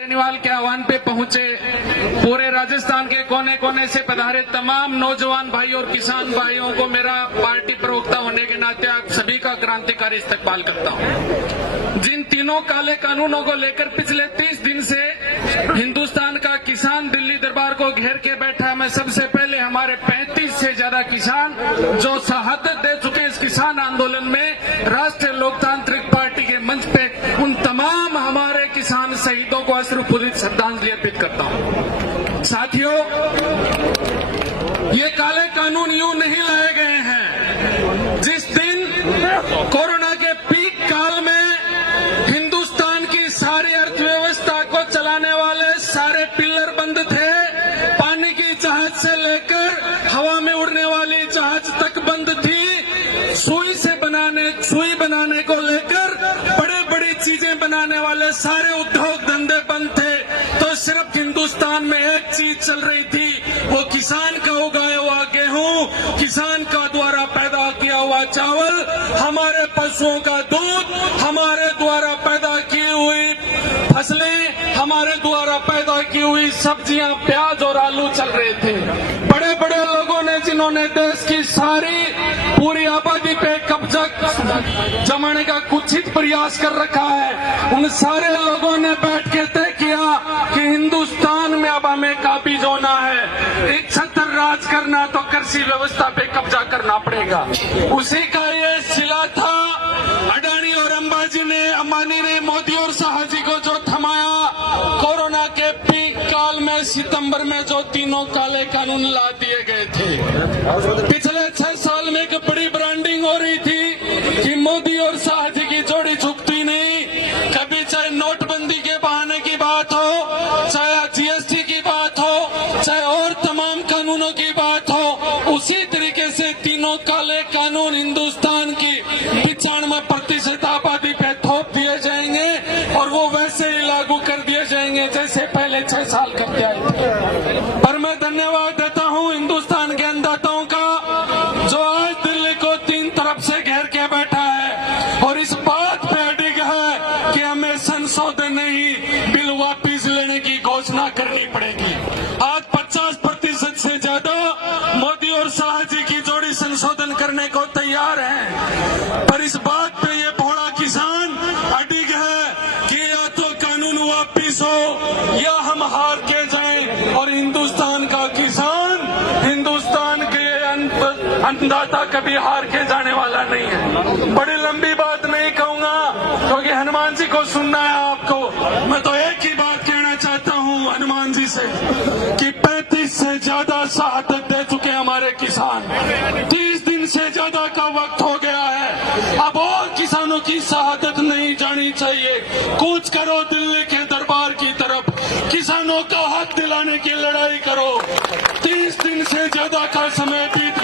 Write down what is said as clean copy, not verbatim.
बेनीवाल के आह्वान पे पहुंचे पूरे राजस्थान के कोने कोने से पधारे तमाम नौजवान भाई और किसान भाइयों को मेरा पार्टी प्रवक्ता होने के नाते आप सभी का क्रांतिकारी इस्तकबाल करता हूं। जिन तीनों काले कानूनों को लेकर पिछले 30 दिन से हिंदुस्तान का किसान दिल्ली दरबार को घेर के बैठा, मैं सबसे पहले हमारे 35 से ज्यादा किसान जो शहादत दे चुके इस किसान आंदोलन में राष्ट्रीय लोकतांत्रिक पार्टी के मंच पे उन तमाम हमारे किसान शहीदों को अश्रुपूरित श्रद्धांजलि अर्पित करता हूं। साथियों, ये काले कानून यूं नहीं लाए गए हैं। जिस दिन कोरोना के पीक काल में हिंदुस्तान की सारी अर्थव्यवस्था को चलाने वाले सारे पिलर बंद थे, पानी की जहाज से लेकर हवा में उड़ने वाली जहाज तक बंद थी, सुई बनाने को लेकर बड़े बड़ी चीजें बनाने वाले सारे उद्योग धंधे बंद थे, तो सिर्फ हिंदुस्तान में एक चीज चल रही थी, वो किसान का उगाया हुआ गेहूं, किसान का द्वारा पैदा किया हुआ चावल, हमारे पशुओं का दूध, हमारे द्वारा पैदा की हुई फसलें, हमारे द्वारा पैदा की हुई सब्जियां, प्याज और आलू चल रहे थे। बड़े बड़े लोगों ने जिन्होंने देश की सारी पूरी आबादी पे कब्जा जमाने का कुत्सित प्रयास कर रखा है, उन सारे लोगों ने बैठ के तय किया कि हिंदुस्तान में अब हमें काबिज होना है, एक छत्र राज करना तो कृषि व्यवस्था पे कब्जा करना पड़ेगा। उसी का ये सिला था अडानी और अंबानी ने मोदी और शाह जी को जो थमाया, कोरोना के पीक काल में सितंबर में जो तीनों काले कानून ला दिए गए थे। पिछले 6 साल में एक बड़ी ब्रांडिंग हो रही थी कि मोदी और शाह जी की जोड़ी झुकती नहीं, कभी चाहे नोटबंदी के बहाने की बात हो, चाहे जीएसटी की बात हो, चाहे और तमाम कानूनों की बात हो, उसी तरीके से तीनों काले कानून हिंदुस्तान की 95% आबादी पे थोप दिए जाएंगे और वो वैसे ही लागू कर दिए जाएंगे जैसे पहले 6 साल करते आए थे। पर मैं धन्यवाद देता हूं हिंदुस्तान के अन्नदाताओं का, जो आज दिल्ली को 3 तरफ से घेर के बैठा है और इस बात पे अडिग है कि हमें संशोधन नहीं, बिल वापिस लेने की घोषणा करनी पड़ेगी। आज 50% से ज्यादा मोदी और शाह जी की जोड़ी संशोधन करने को तैयार है, पर इस बात पे ये भोला किसान अडिग है कि या तो कानून वापिस हो या हम हार के जाएं, और हिंदुस्तान का किसान, हिंदुस्तान के अन्नदाता कभी हार के जाने वाला नहीं है। बड़ी लंबी बात नहीं कहूंगा क्योंकि हनुमान जी को सुनना है आपको। मैं तो एक ही बात कहना चाहता हूं हनुमान जी से कि 35 से ज्यादा शहादत दे चुके हमारे किसान, 30 दिन से ज्यादा का वक्त हो गया है, अब और किसानों की शहादत नहीं जानी चाहिए। कूच करो दिल्ली के दरबार की तरफ, किसानों का हक दिलाने की लड़ाई करो। 30 दिन से ज्यादा का समय बीत